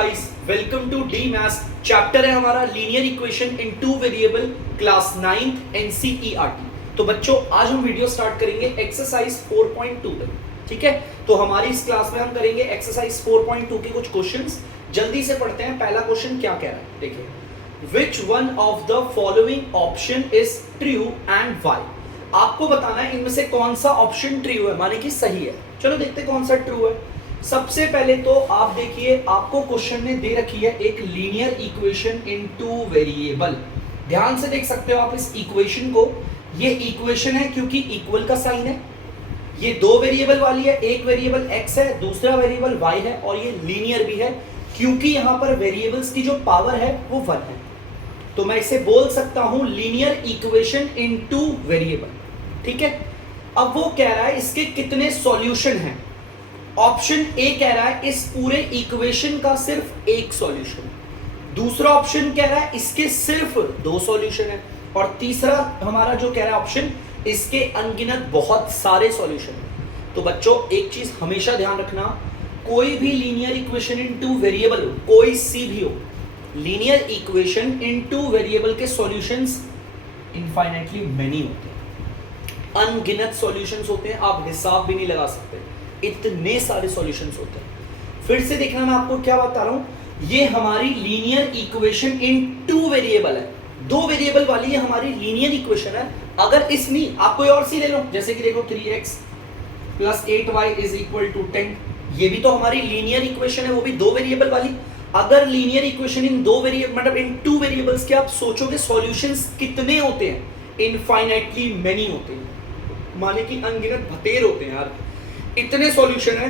Guys, welcome to the maths. Chapter है हमारा linear equation in two variable, class 9th NCERT. तो बच्चों आज हम वीडियो स्टार्ट करेंगे एक्सरसाइज 4.2 पे। ठीक है, तो हमारी इस क्लास में हम करेंगे एक्सरसाइज 4.2 के कुछ क्वेश्चंस। जल्दी से पढ़ते हैं। पहला क्वेश्चन क्या कह रहा है, देखिए, which one of the following option is true and why. आपको बताना है इनमें से कौन सा ऑप्शन ट्रू है, माने कि सही है। चलो देखते हैं कौन सा ट्रू है। सबसे पहले तो आप देखिए, आपको क्वेश्चन ने दे रखी है एक linear equation in two variable. ध्यान से देख सकते हो आप इस इक्वेशन को। ये इक्वेशन है क्योंकि इक्वल का साइन है। ये दो वेरिएबल वाली है, एक वेरिएबल x है, दूसरा वेरिएबल y है, और ये लीनियर भी है क्योंकि यहां पर वेरिएबल्स की जो पावर है वो 1 है। तो मैं इसे बोल सकता हूं linear equation in two variable. ठीक है, अब वो कह रहा है इसके कितने सॉल्यूशन हैं। ऑप्शन ए कह रहा है इस पूरे इक्वेशन का सिर्फ एक सॉल्यूशन। दूसरा ऑप्शन कह रहा है इसके सिर्फ 2 सॉल्यूशन है, और तीसरा हमारा जो कह रहा है ऑप्शन, इसके अनगिनत बहुत सारे सॉल्यूशन है। तो बच्चों एक चीज हमेशा ध्यान रखना, कोई भी linear equation in two variable हो, कोई सी भी हो, linear equation in two variable के सॉल्यूशंस इनफाइनाइटली मेनी होते हैं, अनगिनत सॉल्यूशंस होते हैं, आप हिसाब भी नहीं लगा सकते, इतने सारे सॉल्यूशंस होते हैं। फिर से देखना, मैं आपको क्या बता रहा हूं, ये हमारी linear equation in two variable है, 2 वेरिएबल वाली ये हमारी लीनियर इक्वेशन है। अगर इस नहीं, आप कोई और सी ले लो, जैसे कि देखो 3x + 8y = 10, ये भी तो हमारी लीनियर इक्वेशन है, वो भी 2 वेरिएबल वाली। अगर लीनियर इक्वेशन इन 2 वेरिएबल मतलब इन 2 वेरिएबल्स के आप सोचोगे सॉल्यूशंस कितने होते हैं, इनफाइनाइटली मेनी होते हैं, माने कि अनगिनत भतेर होते हैं यार। इतने सॉल्यूशन है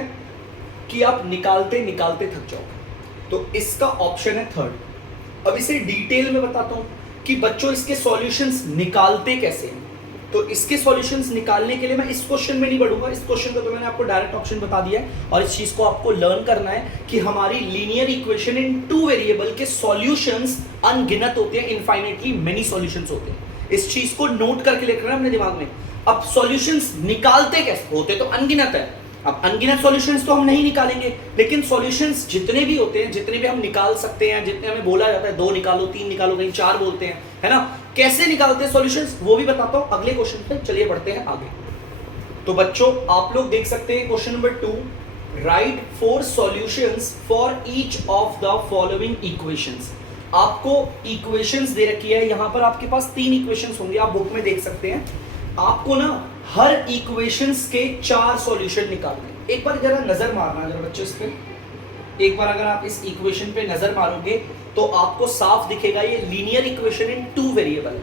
कि आप निकालते निकालते थक जाओगे। तो इसका ऑप्शन है थर्ड। अब इसे डिटेल में बताता हूं कि बच्चों इसके सॉल्यूशंस निकालते कैसे हैं। तो इसके सॉल्यूशंस निकालने के लिए मैं इस क्वेश्चन में नहीं बढ़ूंगा, इस क्वेश्चन को तो मैंने आपको डायरेक्ट ऑप्शन बता दिया है, और इस चीज को आपको लर्न करना है कि हमारी linear equation in two variable के सॉल्यूशंस अनगिनत होते हैं, इनफाइनाइटली मेनी सॉल्यूशंस होते हैं। इस चीज को नोट करके लेकर रखना अपने दिमाग में। अब सॉल्यूशंस निकालते कैसे, होते तो अनगिनत है। अब अनगिनत सॉल्यूशंस तो हम नहीं निकालेंगे, लेकिन सॉल्यूशंस जितने भी होते हैं, जितने भी हम निकाल सकते हैं, जितने हमें बोला जाता है 2 निकालो, 3 निकालो, कहीं 4 बोलते हैं, है ना, कैसे निकालते हैं सॉल्यूशंस वो भी बताता हूं अगले क्वेश्चन पे। चलिए बढ़ते हैं आगे। तो बच्चों आप लोग देख सकते हैं question number 2, right 4 solutions for each of the following equations. आपको इक्वेशंस दे रखी है, यहां पर आपके पास 3 इक्वेशंस होंगे, आप बुक में देख सकते हैं। आपको ना हर इक्वेशंस के 4 सॉल्यूशन निकालने। एक बार जरा नजर मारना जरा बच्चों इस पे, एक बार अगर आप इस इक्वेशन पे नजर मारोगे तो आपको साफ दिखेगा ये linear equation in two variable.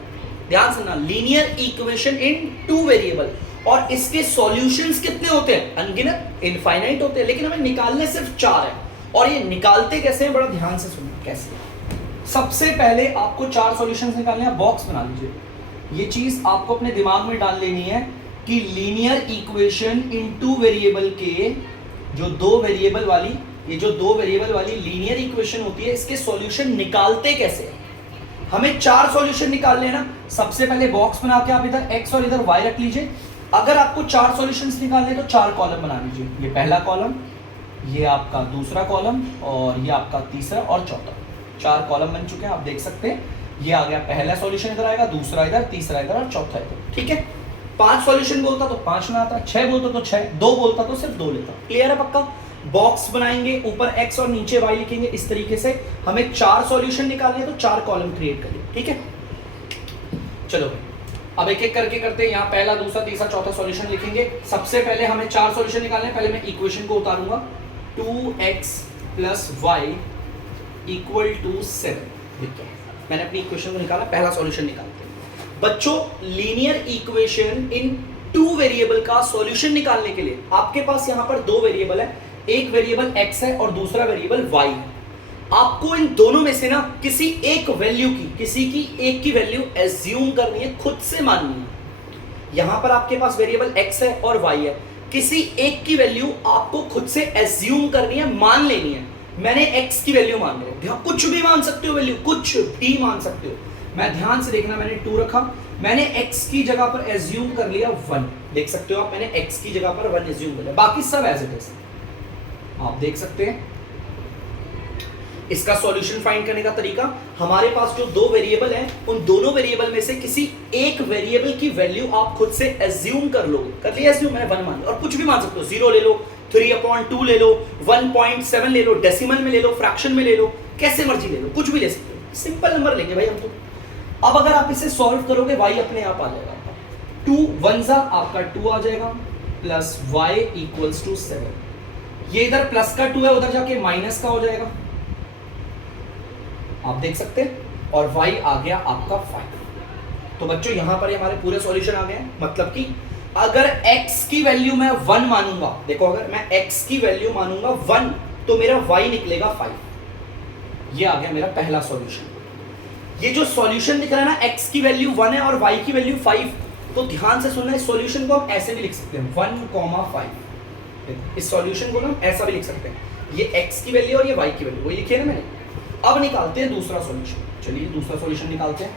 ध्यान सुनना, linear equation in two variable, और इसके सॉल्यूशंस कितने होते हैं, अनगिनत, इनफाइनाइट होते हैं, लेकिन हमें निकालने सिर्फ 4 है। और ये निकालते कैसे हैं, बड़ा ध्यान से सुनना कैसे। सबसे पहले आपको 4 सॉल्यूशंस निकालने हैं, बॉक्स बना लीजिए। ये चीज आपको अपने दिमाग में डाल लेनी है कि linear equation in two variable के जो 2 वेरिएबल वाली, ये जो 2 वेरिएबल वाली लीनियर इक्वेशन होती है, इसके सॉल्यूशन निकालते कैसे हैं। हमें 4 सॉल्यूशन निकालने हैं ना। सबसे पहले बॉक्स बना के आप इधर x और इधर y रख लीजिए। अगर आपको 4 सॉल्यूशंस निकालने तो 4 कॉलम बना लीजिए। ये पहला कॉलम, ये आपका दूसरा कॉलम, और ये आपका तीसरा और चौथा। 4 कॉलम बन चुके हैं, आप देख सकते हैं। ये आ गया, पहला सॉल्यूशन इधर आएगा, दूसरा इधर, तीसरा इधर और चौथा इधर। ठीक है, 5 सॉल्यूशन बोलता तो 5 में आता, 6 बोलता तो 6, 2 बोलता तो सिर्फ 2 लेता। क्लियर है पक्का। बॉक्स बनाएंगे, ऊपर x और नीचे y लिखेंगे। इस तरीके से हमें 4 सॉल्यूशन निकालने तो 4 कॉलम क्रिएट करिए। ठीक है, चलो अब एक एक करके करते हैं। यहाँ पहला, दूसरा, तीसरा, चौथा सॉल्यूशन लिखेंगे। सबसे पहले हमें 4 सॉल्यूशन निकालने। पहले मैं इक्वेशन को उतारूंगा, 2x + y = 7। देखिए मैंने अपनी इक्वेशन को निकाला, पहला सॉल्यूशन निकालते हैं। बच्चों linear equation in two variable का सॉल्यूशन निकालने के लिए आपके पास यहां पर 2 वेरिएबल है, एक वेरिएबल x है और दूसरा वेरिएबल y है। आपको इन दोनों में से ना किसी एक वैल्यू की, किसी की एक की वैल्यू एज्यूम करनी है, खुद से माननी है। यहां पर आपके पास वेरिएबल x है और y है, किसी एक की वैल्यू आपको खुद से एज्यूम करनी है, मान लेनी है। मैंने x की वैल्यू मान ली, कुछ भी मान सकते हो वैल्यू, कुछ भी मान सकते हो। मैं ध्यान से देखना, मैंने 2 रखा, मैंने x की जगह पर एज्यूम कर लिया 1। देख सकते हो आप, मैंने x की जगह पर 1 एज्यूम कर लिया, बाकी सब एज इट इज आप देख सकते हैं। इसका सॉल्यूशन फाइंड करने का तरीका, हमारे पास जो दो वेरिएबल हैं उन दोनों वेरिएबल में से किसी एक वेरिएबल की वैल्यू आप खुद से एज्यूम कर लो, कर लिया एज्यूम, है 1 मान लो, और कुछ भी मान सकते हो, 0 ले लो, 3/2 ले लो, 1.7 ले लो, डेसिमल में ले लो, फ्रैक्शन में ले लो, कैसे मर्जी ले लो, कुछ भी ले सकते हो, सिंपल नंबर लेंगे भाई हम तो। अब अगर आप इसे सॉल्व करोगे y अपने आप आ जाएगा, 2 1 आपका 2 आ जाएगा प्लस y इक्वल्स टू 7, ये इधर प्लस का 2 है, उधर जाके माइनस का हो जाएगा, आप देख सकते हैं, और y आ गया आपका 5। तो बच्चों यहां पर हमारे पूरे सॉल्यूशन आ गए हैं, मतलब कि अगर x की वैल्यू मैं 1 मानूंगा, देखो अगर मैं x की वैल्यू मानूंगा 1 तो मेरा y निकलेगा 5। ये आ गया मेरा पहला सॉल्यूशन। ये जो सॉल्यूशन दिख रहा है ना, x की वैल्यू 1 है और y की वैल्यू 5, तो ध्यान से सुनना, इस सॉल्यूशन को हम ऐसे भी लिख सकते हैं 1,5। इस सॉल्यूशन को हम ऐसा भी लिख सकते हैं, ये x की वैल्यू और ये y की वैल्यू, वही लिखी है ना मैंने। अब निकालते हैं दूसरा सॉल्यूशन, चलिए दूसरा सॉल्यूशन निकालते हैं।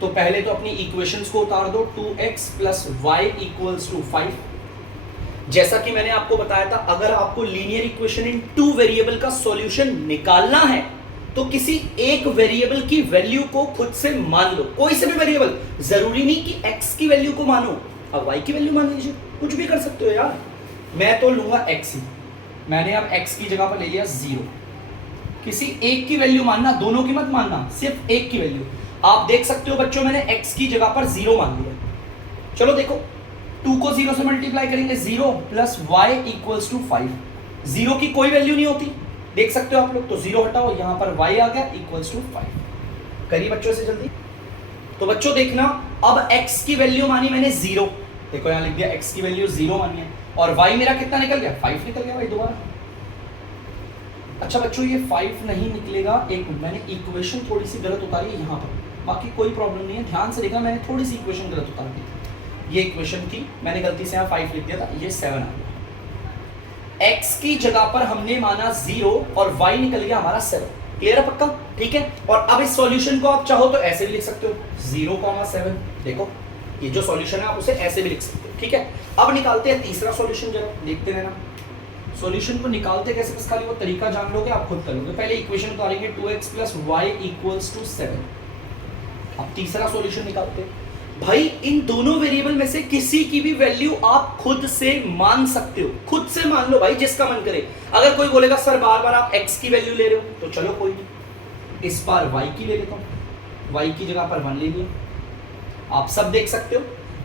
तो पहले तो अपनी इक्वेशंस को उतार दो, 2x plus y equals to 5। जैसा कि मैंने आपको बताया था, अगर आपको लीनियर इक्वेशन इन 2 वेरिएबल का सॉल्यूशन निकालना है तो किसी एक वेरिएबल की वैल्यू को खुद से मान लो, कोई से भी वेरिएबल, जरूरी नहीं कि x की वैल्यू को मानो, अब y की वैल्यू मान लीजिए, कुछ भी कर सकते हो यार। मैं तो लूंगा x ही, मैंने अब x की जगह पर ले लिया 0। किसी एक की वैल्यू मानना, दोनों की मत मानना, सिर्फ एक की वैल्यू। आप देख सकते हो बच्चों, मैंने x की जगह पर 0 मान लिया। चलो देखो, 2 को 0 से मल्टीप्लाई करेंगे, 0 प्लस y इक्वल्स टू 5। 0 की कोई वैल्यू नहीं होती, देख सकते हो आप लोग, तो 0 हटाओ, यहां पर y आ गया इक्वल्स टू 5। करिए बच्चों से जल्दी। तो बच्चों देखना, अब x की वैल्यू मानी मैंने 0, देखो यहां लिख दिया x की वैल्यू 0 मानी है, और y मेरा कितना निकल गया, 5 निकल गया भाई दोबारा। अच्छा बच्चों, ये 5 नहीं निकलेगा, एक मैंने इक्वेशन थोड़ी सी गलत उतारी है यहाँ पर, बाकी कोई प्रॉब्लम नहीं है, ध्यान से देखा, मैंने थोड़ी सी इक्वेशन गलत उतार दी थी, ये इक्वेशन थी, मैंने गलती से यहाँ 5 लिख दिया था, ये 7 आ गया। x की जगह पर हमने माना 0 और y निकल गया हमारा 7। क्लियर है पक्का? ठीक है। और अब इस सॉल्यूशन को आप चाहो तो ऐसे भी लिख सकते हो, 0,7। देखो ये जो सॉल्यूशन है आप उसे ऐसे भी लिख सकते हो, ठीक है। अब निकालते हैं तीसरा सॉल्यूशन, जरा देखते रहना। सॉल्यूशन को निकालते कैसे, बस खाली वो तरीका जान लोगे, आप खुद कर लोगे। पहले इक्वेशन उतारेंगे 2x plus y equals to 7। अब तीसरा सॉल्यूशन निकालते हैं। भाई इन दोनों वेरिएबल में से किसी की भी वैल्यू आप खुद से मान सकते हो, खुद से मान लो भाई, जिसका मन करे। अगर कोई बोलेगा सर बार बार आप x की वैल्यू ले रहे हो, तो चलो कोई नहीं, इस बार y की ले लेता हूं, y की जगह पर 1 ले लिया। आप सब देख सकते हो,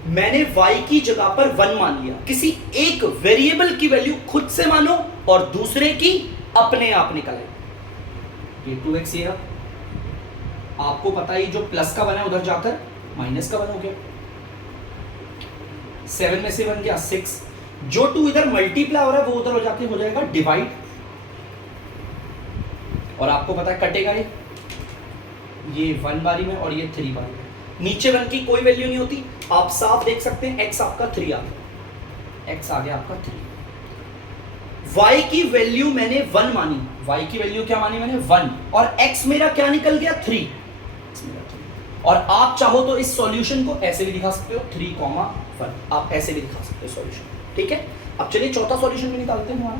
मैंने y की जगह पर 1 मान लिया। किसी एक वेरिएबल की वैल्यू खुद से मानो और दूसरे की अपने आप निकल आए। ये 2x ये आपको पता ही, जो प्लस का बना है उधर जाकर माइनस का 1 हो गया, 7 में से 1 गया 6। जो 2 इधर मल्टीप्लाई हो रहा है वो उधर हो जाके हो जाएगा डिवाइड, और आपको पता है कटेगा ये 1 बारी में और ये 3 बारी में। नीचे 1 की कोई वैल्यू नहीं होती, आप साफ देख सकते हैं, x आपका 3 आ गया, x आ गया आपका 3। y की वैल्यू मैंने 1 मानी, y की वैल्यू क्या मानी मैंने 1, और x मेरा क्या निकल गया 3। और आप चाहो तो इस सॉल्यूशन को ऐसे भी दिखा सकते हो 3,1, आप ऐसे भी दिखा सकते हो सॉल्यूशन, ठीक है। अब चलिए चौथा सॉल्यूशन में निकालते हैं हमारा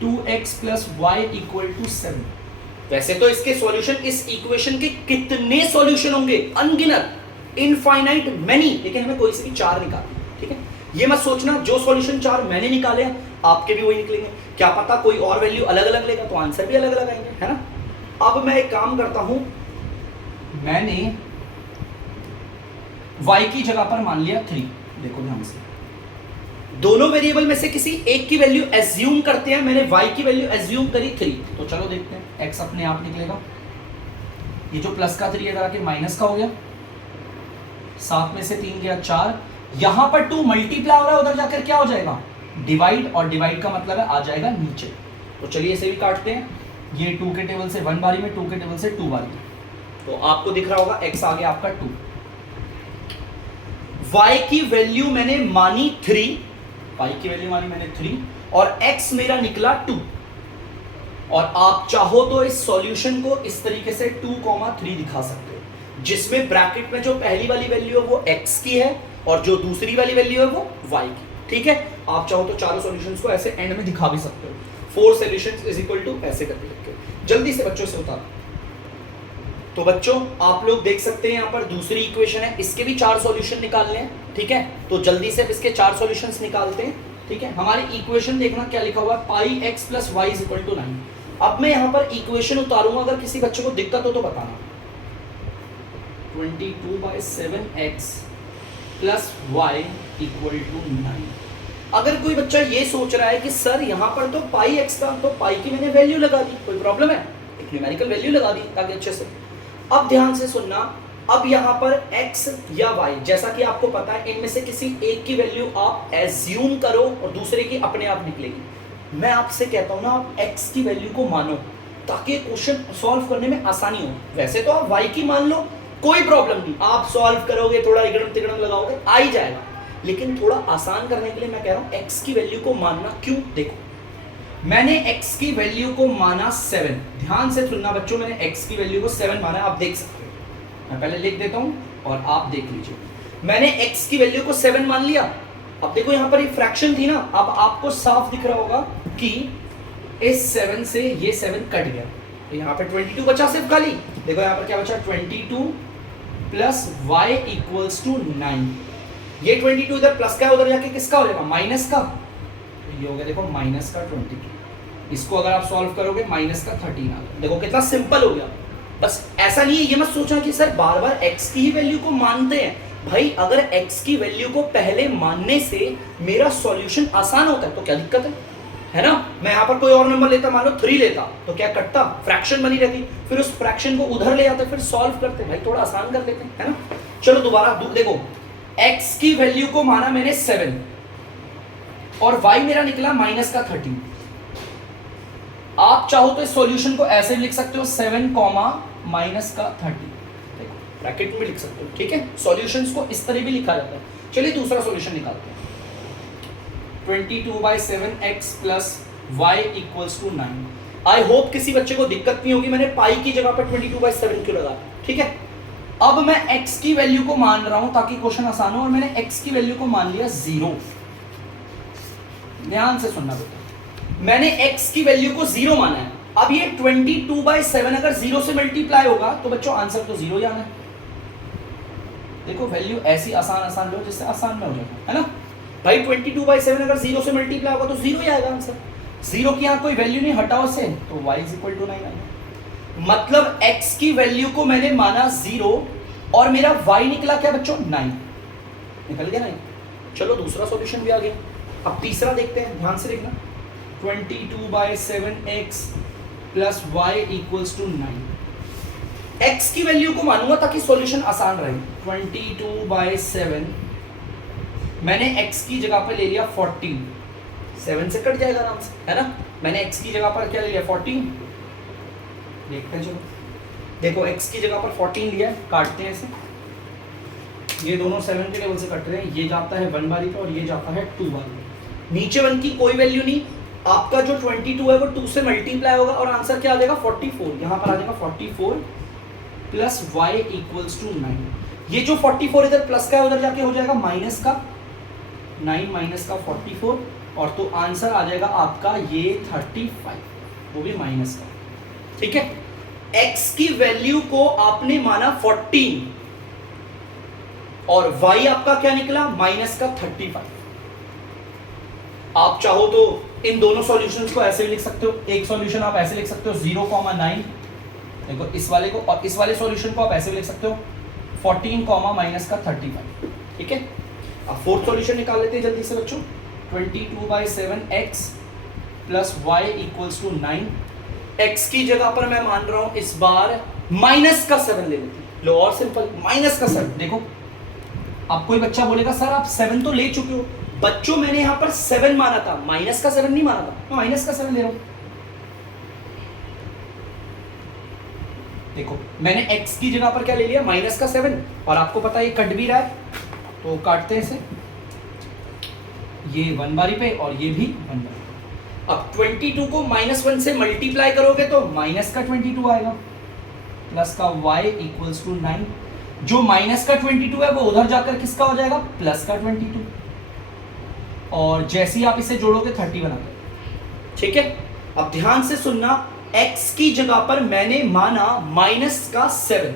2x plus Y equal to 7। वैसे तो इसके सॉल्यूशन, इस इक्वेशन के कितने सॉल्यूशन होंगे, अनगिनत, इनफाइनाइट मेनी, लेकिन हमें कोई से भी 4 निकालने, ठीक है। ये मत सोचना जो सॉल्यूशन 4 मैंने निकाले आपके भी वही निकलेंगे, क्या पता कोई और वैल्यू अलग अलग लेगा तो आंसर भी अलग अलग आएंगे, है ना। अब मैं एक काम करता हूं, मैंने y की जगह पर मान लिया 3। देखो ध्यान से, दोनों वेरिएबल में से किसी एक की वैल्यू एज्यूम करते हैं, मैंने y की वैल्यू एज्यूम करी 3, तो चलो देखते हैं, x अपने आप निकलेगा, ये जो प्लस का 3 इधर आके माइनस का हो गया, 7 में से 3 गया 4, यहां पर 2 मल्टीप्लाई हो रहा है, उधर जाकर क्या हो जाएगा डिवाइड, और डिवाइड का मतलब है आ जाएगा नीचे। तो चलिए इसे भी काटते हैं, ये 2 के टेबल से 1 बारी में, 2 के टेबल से 2 बारी में, तो आपको दिख रहा होगा x आ गया आपका 2। y की वैल्यू मैंने मानी 3, y की वैल्यू मानी मैंने 3, और x मेरा निकला 2। और आप चाहो तो इस सॉल्यूशन को इस तरीके से 2,3 दिखा सकते हो, जिसमें ब्रैकेट में जो पहली वाली वैल्यू है वो x की है और जो दूसरी वाली वैल्यू है वो y की, ठीक है। आप चाहो तो चारों सॉल्यूशंस को ऐसे एंड में दिखा भी सकते हो, 4 सॉल्यूशंस इज इक्वल टू ऐसे करके लिख के। जल्दी से बच्चों से उतारो। तो बच्चों आप लोग देख सकते हैं यहाँ पर दूसरी इक्वेशन है, इसके भी 4 सॉल्यूशन निकालने हैं, ठीक है। तो जल्दी से अब इसके 4 सॉल्यूशंस निकालते हैं, ठीक है। हमारी इक्वेशन देखना क्या लिखा हुआ है, pi x plus y is equal to 9। अब मैं यहाँ पर इक्वेशन उतारूंगा, अगर किसी बच्चे को दिक्कत हो तो बताना। 22/7x plus Y equal to 9। अगर कोई बच्चा ये सोच रहा है कि सर यहाँ पर तो पाई एक्स था, तो पाई की मैंने वैल्यू लगा दी, कोई प्रॉब्लम है, एक न्यूमेरिकल वैल्यू लगा दी ताकि अच्छे से। अब ध्यान से सुनना, अब यहाँ पर x या y, जैसा कि आपको पता है इनमें से किसी एक की वैल्यू आप एज्यूम करो और दूसरे की अपने आप निकलेगी। मैं आपसे कहता हूँ ना, आप x की वैल्यू को मानो ताकि क्वेश्चन सॉल्व करने में आसानी हो। वैसे तो आप y की मान लो, कोई प्रॉब्लम नहीं, आप सॉल्व करोगे, थोड़ा इगड़म तिगड़म लगाओगे, आ ही जाएगा। लेकिन थोड़ा आसान करने के लिए मैं कह रहा हूँ x की वैल्यू को मानना। क्यों? देखो, मैंने x की वैल्यू को माना 7। ध्यान से सुनना बच्चों, मैंने x की वैल्यू को 7 माना, आप देख सकते हो। मैं पहले लिख देता हूं और आप देख लीजिए। मैंने x की वैल्यू को 7 मान लिया। अब देखो यहाँ पर ये फ्रैक्शन थी ना, अब आपको साफ दिख रहा होगा कि इस 7 से ये 7 कट गया, तो यहाँ पर 22 बचा सिर्फ खाली। देखो यहाँ पर क्या बचा, 22 प्लस वाई इक्वल्स टू 9। ये 22 इधर प्लस का, उधर जाके किसका हो जाएगा, माइनस का। ये हो गया देखो माइनस का 22। इसको अगर आप सॉल्व करोगे माइनस का 13 आ गया। देखो कितना सिंपल हो गया। बस ऐसा नहीं है, ये मत सोचना कि सर बार बार x की ही वैल्यू को मानते हैं। भाई अगर x की वैल्यू को पहले मानने से मेरा सॉल्यूशन आसान होता है तो क्या दिक्कत है ना। मैं यहाँ पर कोई और नंबर लेता, मान लो 3 लेता, तो क्या कटता, फ्रैक्शन बनी रहती, फिर उस फ्रैक्शन को उधर ले आते, फिर सॉल्व करते। भाई थोड़ा आसान कर लेते हैं, है ना। चलो दोबारा देखो, x की वैल्यू को माना मैंने 7 और y मेरा निकला माइनस का 13। आप चाहो तो इस सॉल्यूशन को ऐसे भी लिख सकते हो, 7 माइनस का 13, ब्रैकेट में लिख सकते हो, ठीक है। सॉल्यूशंस को इस तरह भी लिखा जाता है। चलिए दूसरा सॉल्यूशन निकालते हैं। 22/7x plus y equals to 9। I hope किसी बच्चे को दिक्कत नहीं होगी, मैंने पाई की जगह पर 22/7 क्यों लगा, ठीक है। अब मैं x की वैल्यू को मान रहा हूं ताकि क्वेश्चन आसान हो, और मैंने x की वैल्यू को मान लिया 0। ध्यान से सुनना बेटा, मैंने x की वैल्यू को 0 माना है। अब ये 22/7 अगर 0 से मल्टीप्लाई होगा तो बच्चों आंसर तो 0 ही आना है। देखो वैल्यू ऐसी आसान लो जिससे आसान में हो जाए, है ना भाई। 22/7 अगर 0 से मल्टीप्लाई होगा तो 0 ही आएगा आंसर। 0 की यहाँ कोई वैल्यू नहीं, हटाओ से, तो y इज इक्वल टू 9 आएगा। मतलब x की वैल्यू को मैंने माना 0 और मेरा y निकला क्या बच्चों, 9। निकल गया 9। चलो दूसरा सॉल्यूशन भी आ गया। अब तीसरा देखते हैं, ध्यान से देखना। 22/7x plus y equals to 9। x की वैल्यू को मानूंगा ताकि सॉल्यूशन आसान रहे। 22/7 मैंने x की जगह पर ले लिया 14। 7 से कट जाएगा आराम से, है ना। मैंने x की जगह पर क्या ले लिया, 14। देखते हैं, चलो देखो x की जगह पर 14 लिया, काटते हैं इसे। ये दोनों 7 के लेवल से कट रहे हैं, ये जाता है 1 बारी पे और ये जाता है 2 बारी पे। नीचे 1 की कोई वैल्यू नहीं, आपका जो 22 है वो 2 से मल्टीप्लाई होगा और आंसर क्या आ जाएगा, 44। यहाँ पर आ जाएगा 44 प्लस वाई इक्वल्स टू 9। ये जो 44 इधर प्लस का है उधर जाके हो जाएगा माइनस का 9 माइनस का 44, और तो आंसर आ जाएगा आपका ये 35, वो भी माइनस का, ठीक है। x की वैल्यू को आपने माना 14 और y आपका क्या निकला, माइनस का 35। आप चाहो तो इन दोनों सॉल्यूशंस को ऐसे भी लिख सकते हो। एक सॉल्यूशन आप ऐसे लिख सकते हो 0,9, देखो इस वाले को, और इस वाले सॉल्यूशन को आप ऐसे भी लिख सकते हो 14, माइनस का 35, ठीक है। अब फोर्थ सॉल्यूशन निकाल लेते हैं जल्दी से बच्चों। 22/7x plus y equals to 9। x की जगह पर मैं मान रहा हूं इस बार माइनस का 7 ले लेते हैं। लो और सिंपल, माइनस का 7। देखो अब कोई बच्चा बोलेगा सर आप 7 तो ले चुके हो। बच्चों मैंने यहां पर 7 माना था, माइनस का 7 नहीं माना था, मैं माइनस का 7 ले रहा हूं। देखो मैंने x की जगह पर क्या ले लिया, माइनस का 7, और आपको पता है ये कट भी रहा है, तो काटते हैं इसे। ये 1 बारी पे और ये भी 1 बारी। अब 22 को -1 से मल्टीप्लाई करोगे तो माइनस का 22 आएगा, प्लस का y इक्वल्स टू 9। जो माइनस का 22 है वो उधर जाकर किसका हो जाएगा, प्लस का 22, और जैसे ही आप इसे जोड़ोगे 30 बनाते, ठीक है। अब ध्यान से सुनना, x की जगह पर मैंने माना -7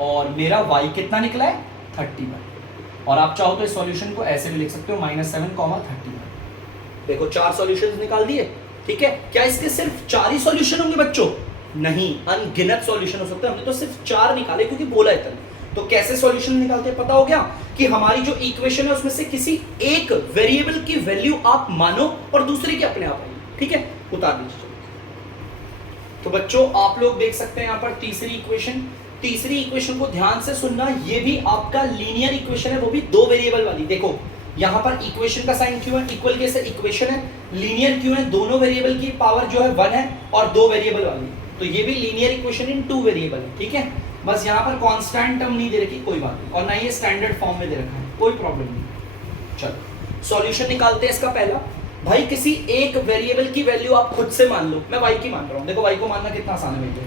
और मेरा y कितना निकला है 31। और आप चाहो तो इस सॉल्यूशन को ऐसे भी लिख सकते हो -7, 31। देखो 4 सॉल्यूशंस निकाल दिए, ठीक है। क्या इसके सिर्फ 4 ही सॉल्यूशन होंगे बच्चों? नहीं, अनगिनत सॉल्यूशन हो सकते हैं। हमने तो सिर्फ 4 निकाले क्योंकि बोला इतना। तो कैसे सॉल्यूशन निकालते हैं पता हो गया कि हमारी जो इक्वेशन है उसमें से किसी एक वेरिएबल की वैल्यू आप मानो और दूसरी की अपने आप आएगी, ठीक है। उतार दीजिए। तो बच्चों आप लोग देख सकते हैं यहाँ पर तीसरी इक्वेशन को ध्यान से सुनना। ये भी आपका लीनियर इक्वेशन है, वो भी 2 वेरिएबल वाली। देखो यहाँ पर इक्वेशन का साइन क्यों है, इक्वल के से इक्वेशन है। लीनियर क्यों है, दोनों वेरिएबल की पावर जो है 1 है और 2 वेरिएबल वाली। तो ये भी लीनियर इक्वेशन इन 2 वेरिएबल है, ठीक है। बस यहाँ पर कांस्टेंट टर्म नहीं दे रखी, कोई बात नहीं, और ना ये स्टैंडर्ड फॉर्म में दे रखा है, कोई प्रॉब्लम नहीं। चलो सॉल्यूशन निकालते हैं इसका। पहला भाई किसी एक वेरिएबल की वैल्यू आप खुद से मान लो। मैं y की मान रहा हूँ। देखो y को मानना कितना आसान है भैया।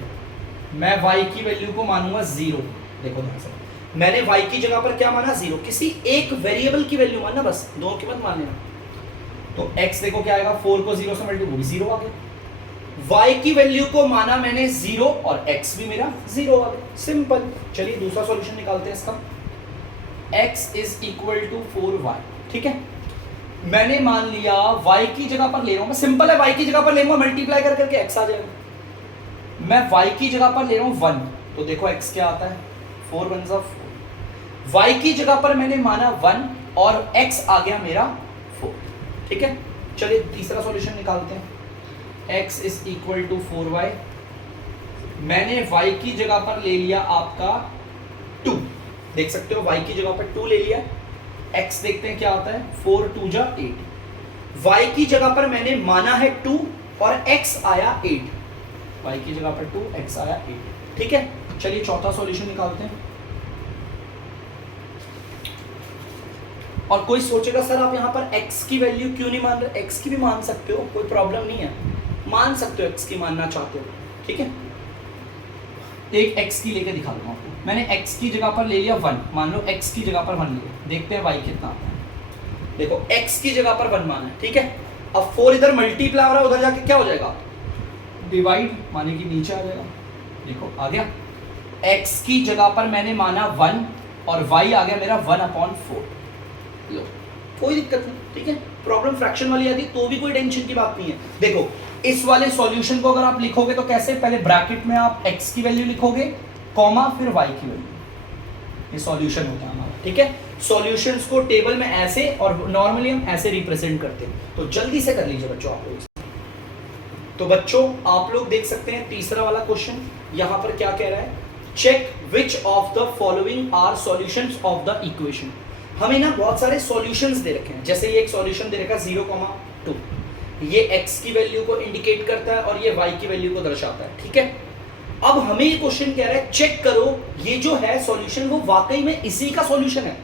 मैं y की वैल्यू को मानूंगा 0। देखो ध्यान से, मैंने y की जगह पर क्या माना 0। किसी एक वेरिएबल की वैल्यू मानना, बस दो की मत मान लेना। तो x देखो क्या आएगा, 4 को 0 से मल्टीप्लाई, वो भी 0 आ गया। y की वैल्यू को माना मैंने 0 और x भी मेरा 0 आ गया। सिंपल। चलिए दूसरा सॉल्यूशन निकालते हैं इसका। x is equal to 4y, ठीक है। मैंने मान लिया y की जगह पर ले रहा हूं मैं, सिंपल है, y की जगह पर ले लूंगा, मल्टीप्लाई कर करके x आ जाएगा। मैं y की जगह पर ले रहा हूं 1, तो देखो x क्या आता है, 4 1 4। y की जगह पर मैंने माना 1 और x आ गया मेरा 4, ठीक है। चलिए तीसरा सॉल्यूशन निकालते हैं। x is equal to 4y। मैंने y की जगह पर ले लिया आपका 2, देख सकते हो y की जगह पर 2 ले लिया। x देखते हैं क्या आता है, 4 2 जा 8। y की जगह पर मैंने माना है 2 और x आया 8। y की जगह पर 2, x आया 8, ठीक है। चलिए चौथा सॉल्यूशन निकालते हैं। और कोई सोचेगा सर आप यहाँ पर x की वैल्यू क्यों नहीं मान रहे? x की भी मान सकते हो, कोई प्रॉब्लम नहीं है, मान सकते हो x की मानना चाहते हो, ठीक है। एक x की लेके दिखा दूंगा आपको। मैंने x की जगह पर ले लिया 1, मान लो x की जगह पर 1 लिया, देखते हैं y कितना आता है। देखो x की जगह पर 1 माना है, ठीक है। अब 4 इधर मल्टीप्लाई हो रहा है, उधर जाके क्या हो जाएगा, डिवाइड, माने कि नीचे आ जाएगा। देखो आ गया, x की जगह पर मैंने माना 1 और y आ गया मेरा 1/4। लो कोई दिक्कत नहीं, ठीक है। प्रॉब्लम फ्रैक्शन वाली आती तो भी कोई टेंशन की बात नहीं है। देखो इस वाले सॉल्यूशन को अगर आप लिखोगे तो कैसे, पहले ब्रैकेट में आप x की वैल्यू लिखोगे, कॉमा फिर y की वैल्यू, ये सॉल्यूशन होता है हमारा, ठीक है। सॉल्यूशंस को टेबल में ऐसे और नॉर्मली हम ऐसे रिप्रेजेंट करते हैं। तो जल्दी से कर लीजिए बच्चों आप लोग। तो बच्चों आप लोग देख सकते हैं तीसरा वाला क्वेश्चन यहाँ पर क्या कह रहा है, check which of the following are solutions of the equation. हमें ना बहुत सारे सॉल्यूशंस दे रखे हैं, जैसे ये एक सॉल्यूशन दे रखा है 0,2, ये x की वैल्यू को इंडिकेट करता है और ये y की वैल्यू को दर्शाता है, ठीक है। अब हमें ये क्वेश्चन कह रहा है चेक करो ये जो है सॉल्यूशन वो वाकई में इसी का सॉल्यूशन है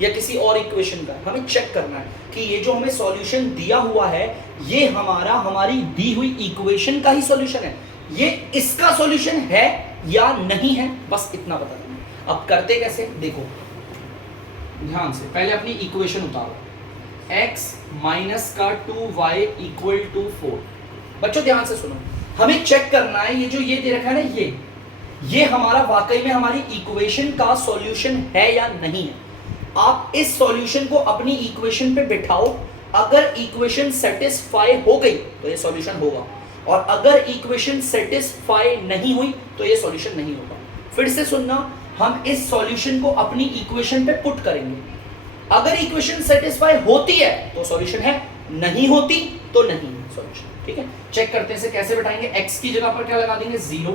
या किसी और इक्वेशन का। हमें चेक करना है कि ये जो हमें सॉल्यूशन दिया हुआ है ये हमारी दी हुई इक्वेशन का ही सॉल्यूशन है, ये इसका सॉल्यूशन है या नहीं है, बस इतना बता देना। अब करते कैसे, देखो ध्यान से, पहले अपनी इक्वेशन उतारो, x माइनस का 2y इक्वल टू 4। बच्चों ध्यान से सुनो, हमें चेक करना है ये जो ये दे रखा है ना, ये हमारा वाकई में हमारी इक्वेशन का सॉल्यूशन है या नहीं है। आप इस सॉल्यूशन को अपनी इक्वेशन पे बिठाओ, अगर इक्वेशन सेटिस्फाई हो गई तो ये सॉल्यूशन होगा, और अगर इक्वेशन सेटिस्फाई नहीं हुई तो ये सॉल्यूशन नहीं होगा। फिर से सुनना, हम इस सॉल्यूशन को अपनी इक्वेशन पे पुट करेंगे, अगर इक्वेशन सेटिस्फाई होती है तो सॉल्यूशन है, नहीं होती तो नहीं है सॉल्यूशन, ठीक है। चेक करते हैं इसे कैसे बैठाएंगे। x की जगह पर क्या लगा देंगे 0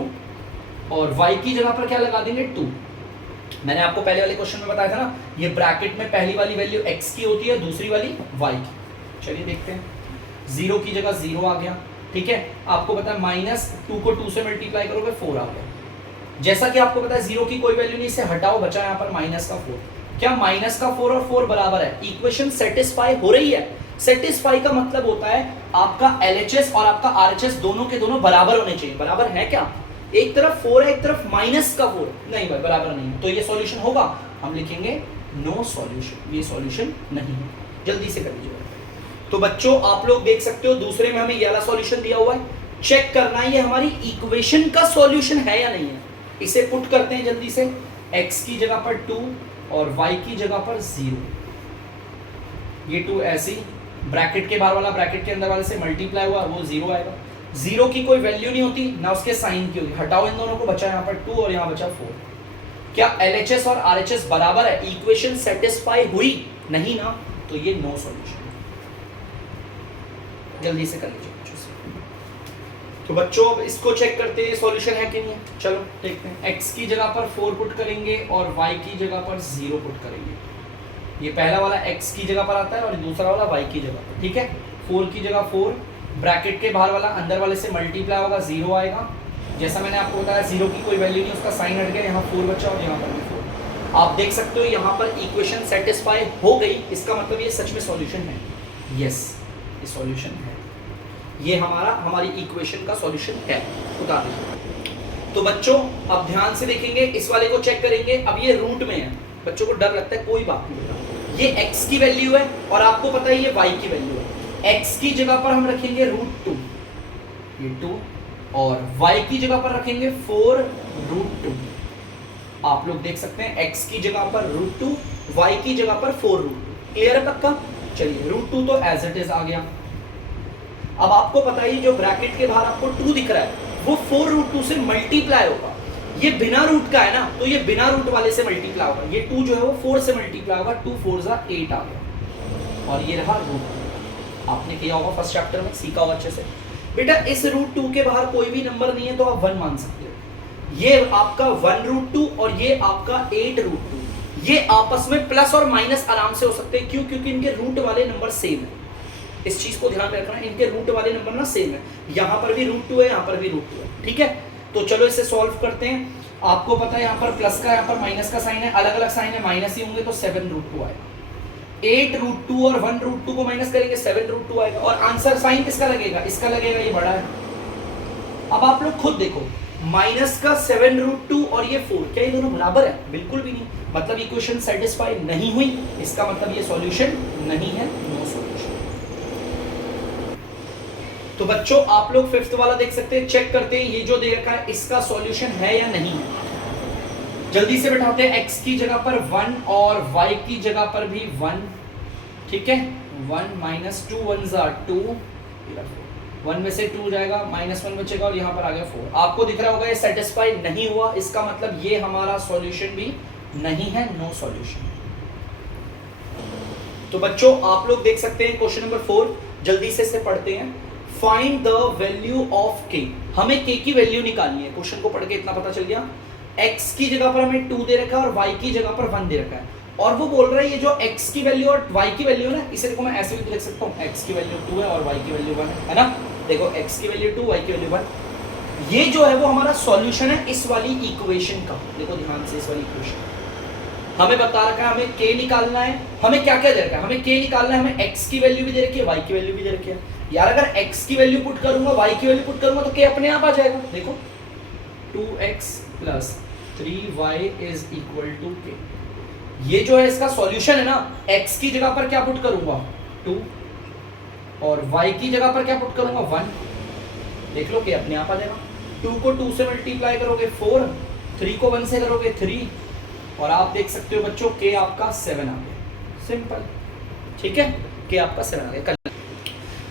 और y की जगह पर क्या लगा देंगे 2। मैंने आपको पहले वाले क्वेश्चन में बताया था ना, ये ब्रैकेट में पहली वाली वैल्यू x की होती है, दूसरी वाली y की। चलिए देखते हैं, 0 की जगह 0 आ गया, ठीक है। आपको पता है -2 को 2 से मल्टीप्लाई करोगे 4 आ गया। जैसा कि आपको पता है 0 की कोई वैल्यू नहीं, इसे हटाओ, बचा यहाँ पर -4। क्या -4 और 4 बराबर है, इक्वेशन सेटिस्फाई हो रही है। सेटिस्फाई का मतलब होता है आपका LHS और आपका RHS दोनों के दोनों बराबर होने चाहिए। बराबर है क्या, एक तरफ 4 है एक तरफ -4, नहीं भाई बराबर नहीं है, तो ये सॉल्यूशन होगा। हम लिखेंगे नो सॉल्यूशन, ये सॉल्यूशन नहीं है। जल्दी से कर लीजिए। तो बच्चों आप लोग देख सकते हो दूसरे में हमें ये वाला सॉल्यूशन दिया हुआ है, चेक करना है ये हमारी इक्वेशन का सॉल्यूशन है या नहीं है। इसे पुट करते हैं जल्दी से, x की जगह पर 2 और y की जगह पर 0। ये 2 ऐसी ब्रैकेट के बाहर वाला ब्रैकेट के अंदर वाले से मल्टीप्लाई हुआ, वो 0 आएगा। 0 की कोई वैल्यू नहीं होती ना उसके साइन की होगी, हटाओ इन दोनों को, बचा यहाँ पर 2 और यहाँ बचा 4। क्या LHS और RHS बराबर है? इक्वेशन सेटिस्फाई हुई? नहीं ना, तो ये नो सॉल्यूशन। जल्दी से कर लीजिए बच्चों से। तो बच्चों अब इसको चेक करते हैं सॉल्यूशन है कि नहीं है। चलो देखते हैं। x की जगह पर 4 पुट करेंगे और y की जगह पर 0 पुट करेंगे। ये पहला वाला x की जगह पर आता है और दूसरा वाला y की जगह पर, ठीक है। 4 की जगह 4, ब्रैकेट के बाहर वाला अंदर वाले से मल्टीप्लाई होगा, 0 आएगा। जैसा मैंने आपको बताया 0 की कोई वैल्यू नहीं, उसका साइन हट गया, यहाँ 4 बचा और यहाँ पर भी 4। आप देख सकते हो यहाँ पर इक्वेशन सेटिस्फाई हो गई, इसका मतलब ये सच में सॉल्यूशन है। यस, ये सॉल्यूशन है, ये हमारी इक्वेशन का सॉल्यूशन है। उतार दीजिए। तो बच्चों अब ध्यान से देखेंगे, इस वाले को चेक करेंगे। अब ये रूट में है, बच्चों को डर लगता है, कोई बात नहीं बेटा, ये x की वैल्यू है और आपको पता है ये y की वैल्यू है। x की जगह पर हम रखेंगे √2, ये 2, और y की जगह पर रखेंगे 4 √2। आप लोग देख सकते हैं x की जगह पर √2, y की जगह पर 4 √2। क्लियर है पक्का? चलिए √2 तो एज इट इज आ गया। अब आपको पता है जो ब्रैकेट के बाहर आपको 2 दिख रहा है वो 4 √2 से मल्टीप्लाई होगा। ये बिना रूट का है ना, तो ये बिना रूट वाले से मल्टीप्लाई होगा। ये 2 जो है वो 4 से मल्टीप्लाई होगा, 2 4 8 आ गया, और ये रहा √2। आपने किया होगा फर्स्ट चैप्टर में, सीखा होगा अच्छे से। बेटा इस √2 के बाहर कोई भी नंबर नहीं है तो आप 1 मान सकते हो। ये आपका 1 √2 और ये आपका 8 √2, ये आपस में प्लस और माइनस आराम से हो सकते हैं। क्यों? क्योंकि इनके रूट वाले नंबर सेम है। इस चीज को ध्यान में रखना, इनके रूट वाले नंबर ना सेम है। यहाँ पर भी √2 है, यहाँ पर भी √2 है, ठीक है। तो चलो इसे सॉल्व करते हैं। आपको पता है यहाँ पर प्लस का, यहाँ पर माइनस का साइन है, अलग अलग साइन है, माइनस ही होंगे तो 7 √2 आएगा। 8 √2 और 1 √2 को माइनस करेंगे 7 √2 आएगा। और आंसर साइन किसका लगेगा? इसका लगेगा, ये बड़ा है। अब आप लोग खुद देखो, माइनस का 7 √2 और ये 4, क्या ये दोनों बराबर है? बिल्कुल भी नहीं। मतलब इक्वेशन सेटिस्फाई नहीं हुई, इसका मतलब ये सॉल्यूशन नहीं है, नो सॉल्यूशन। तो बच्चों आप लोग 5th वाला देख सकते हैं, चेक करते हैं ये जो दे रखा है इसका सॉल्यूशन है या नहीं है। जल्दी से बैठाते हैं, x की जगह पर 1 और y की जगह पर भी 1, ठीक है। 1 - 2 1s are 2, 1 में से 2 जाएगा, -1 बचेगा और यहाँ पर आ गया 4। आपको दिख रहा होगा ये सेटिस्फाई नहीं हुआ, इसका मतलब ये हमारा सॉल्यूशन भी नहीं है, नो सॉल्यूशन। तो बच्चों आप लोग देख सकते हैं क्वेश्चन नंबर 4, जल्दी से इसे पढ़ते हैं। Find the value of k। हमें k की वैल्यू निकालनी है। क्वेश्चन को पढ़ के इतना पता चल गया, x की जगह पर हमें 2 दे रखा है और y की जगह पर 1 दे रखा है। और वो बोल रहा है ये जो x की वैल्यू और y की वैल्यू है ना, इसे देखो मैं ऐसे भी लिख सकता हूँ, x की वैल्यू 2 है और y की वैल्यू 1 है ना। देखो x की वैल्यू 2, y की वैल्यू 1। ये जो है वो हमारा सॉल्यूशन है इस वाली इक्वेशन का। देखो ध्यान से, इस वाली इक्वेशन हमें बता रखा है हमें k निकालना है। हमें क्या क्या दे रखा है? हमें k निकालना है, हमें x की वैल्यू भी दे रखी है, y की वैल्यू भी दे रखी है। यार अगर x की वैल्यू पुट करूंगा, y की वैल्यू पुट करूंगा तो k अपने आप आ जाएगा। देखो 2x + 3y = k। ये जो है इसका सॉल्यूशन है ना, x की जगह पर क्या पुट करूंगा? 2, और y की जगह पर क्या पुट करूंगा? 1। देख लो k अपने आप आ जाएगा। 2 को 2 से मल्टीप्लाई करोगे 4, 3 को 1 से करोगे 3, और आप देख सकते हो बच्चों k आपका 7 आ गया। सिंपल, ठीक है, k आपका 7 आ गया।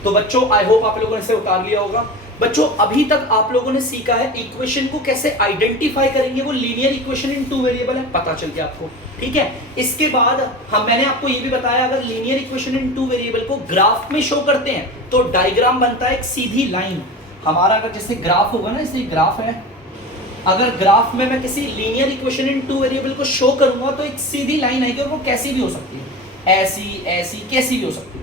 तो बच्चों आई होप आप लोगों ने इसे उतार लिया होगा। बच्चों अभी तक आप लोगों ने सीखा है इक्वेशन को कैसे आइडेंटिफाई करेंगे, वो लीनियर इक्वेशन इन 2 वेरिएबल है, पता चल गया आपको, ठीक है। इसके बाद मैंने आपको ये भी बताया, अगर लीनियर इक्वेशन इन 2 वेरिएबल को ग्राफ में शो करते हैं तो डायग्राम बनता है एक सीधी लाइन। हमारा अगर जैसे ग्राफ होगा ना, जैसे ग्राफ है, अगर ग्राफ में मैं किसी लीनियर इक्वेशन इन 2 वेरिएबल को शो करूंगा तो एक सीधी लाइन आएगी और वो कैसी भी हो सकती है, ऐसी ऐसी कैसी भी हो सकती है।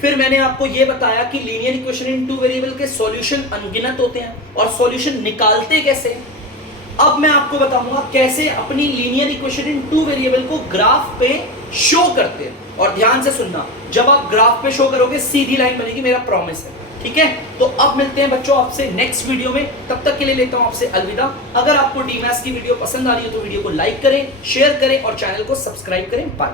फिर मैंने आपको ये बताया कि लीनियर इक्वेशन इन 2 वेरिएबल के सॉल्यूशन अनगिनत होते हैं और सॉल्यूशन निकालते कैसे हैं। अब मैं आपको बताऊंगा कैसे अपनी लीनियर इक्वेशन इन 2 वेरिएबल को ग्राफ पे शो करते हैं। और ध्यान से सुनना, जब आप ग्राफ पे शो करोगे सीधी लाइन बनेगी, मेरा प्रॉमिस है, ठीक है। तो अब मिलते हैं बच्चों आपसे नेक्स्ट वीडियो में, तब तक के लिए लेता हूं आपसे अलविदा। अगर आपको डीमैथ्स की वीडियो पसंद आ रही है तो वीडियो को लाइक करें, शेयर करें और चैनल को सब्सक्राइब करें। बाय।